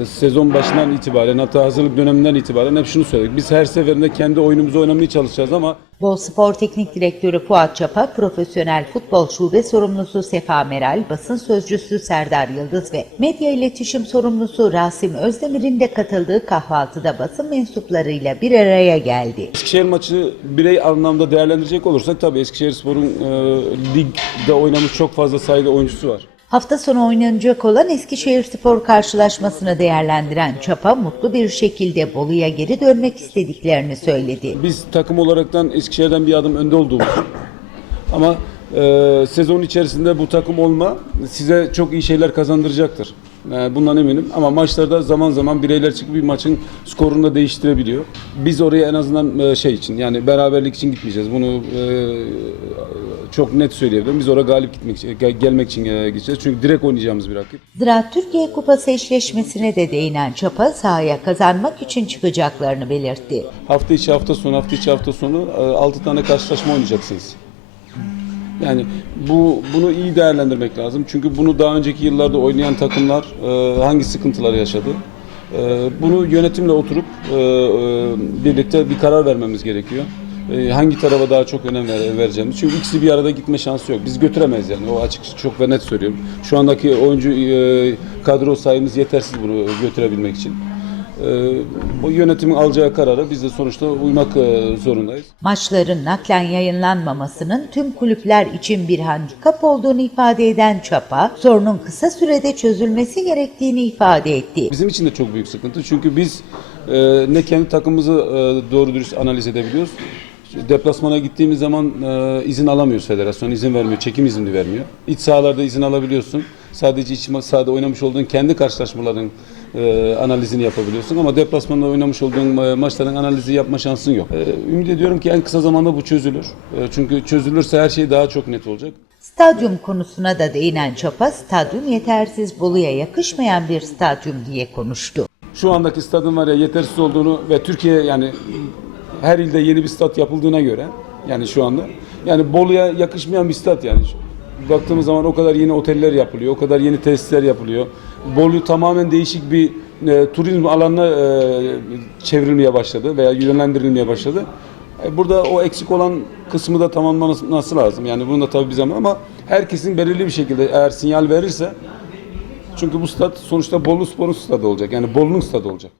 e, sezon başından itibaren hatta hazırlık döneminden itibaren hep şunu söyledik. Biz her seferinde kendi oyunumuzu oynamaya çalışacağız ama Bol Spor Teknik Direktörü Fuat Çapa, Profesyonel Futbol Şube Sorumlusu Sefa Meral, basın sözcüsü Serdar Yıldız ve medya iletişim sorumlusu Rasim Özdemir'in de katıldığı kahvaltıda basın mensuplarıyla bir araya geldi. Eskişehir maçı birey anlamda değerlendirecek olursak tabii Eskişehirspor'un e, ligde oynamış çok fazla sayıda oyuncusu var. Hafta sonu oynanacak olan Eskişehir Spor karşılaşmasını değerlendiren Çapa, mutlu bir şekilde Bolu'ya geri dönmek istediklerini söyledi. Biz takım olaraktan Eskişehir'den bir adım önde olduğumuz ama e, sezon içerisinde bu takım olma size çok iyi şeyler kazandıracaktır. E, bundan eminim ama maçlarda zaman zaman bireyler çıkıp bir maçın skorunu da değiştirebiliyor. Biz oraya en azından e, şey için yani beraberlik için gitmeyeceğiz. Bunu e, çok net söyleyebilirim. Biz oraya galip gitmek için, gel- gelmek için e, gideceğiz. Çünkü direkt oynayacağımız bir rakip. Ziraat Türkiye Kupası eşleşmesine de değinen Çapa, sahaya kazanmak için çıkacaklarını belirtti. Hafta içi hafta sonu, hafta içi hafta sonu 6 tane karşılaşma oynayacaksınız. Yani bu bunu iyi değerlendirmek lazım. Çünkü bunu daha önceki yıllarda oynayan takımlar e, hangi sıkıntılar yaşadı? E, bunu yönetimle oturup e, e, birlikte bir karar vermemiz gerekiyor. E, hangi tarafa daha çok önem ver, vereceğimiz. Çünkü ikisi bir arada gitme şansı yok. Biz götüremeyiz yani. O açık çok ve net söylüyorum. Şu andaki oyuncu e, kadro sayımız yetersiz bunu götürebilmek için. E, bu yönetimin alacağı karara biz de sonuçta uymak e, zorundayız. Maçların naklen yayınlanmamasının tüm kulüpler için bir handikap olduğunu ifade eden Çapa, sorunun kısa sürede çözülmesi gerektiğini ifade etti. Bizim için de çok büyük sıkıntı. Çünkü biz e, ne kendi takımımızı e, doğru dürüst analiz edebiliyoruz. Deplasmana gittiğimiz zaman e, izin alamıyoruz federasyon. izin vermiyor. Çekim izni vermiyor. İç sahalarda izin alabiliyorsun. Sadece iç sahada oynamış olduğun kendi karşılaşmaların e, analizini yapabiliyorsun. Ama deplasmanda oynamış olduğun e, maçların analizi yapma şansın yok. E, ümit ediyorum ki en kısa zamanda bu çözülür. E, çünkü çözülürse her şey daha çok net olacak. Stadyum konusuna da değinen Çapa, stadyum yetersiz Bolu'ya yakışmayan bir stadyum diye konuştu. şu andaki stadın var ya yetersiz olduğunu ve Türkiye yani her ilde yeni bir stat yapıldığına göre yani şu anda yani Bolu'ya yakışmayan bir stat yani. Baktığımız zaman o kadar yeni oteller yapılıyor, o kadar yeni tesisler yapılıyor. Bolu tamamen değişik bir e, turizm alanına e, çevrilmeye başladı veya yönlendirilmeye başladı. E, Burada o eksik olan kısmı da tamamlanması lazım. Yani bunun da tabii bir zaman ama herkesin belirli bir şekilde eğer sinyal verirse çünkü bu stat sonuçta Bolu Spor'un stadı olacak. Yani Bolu'nun stadı olacak.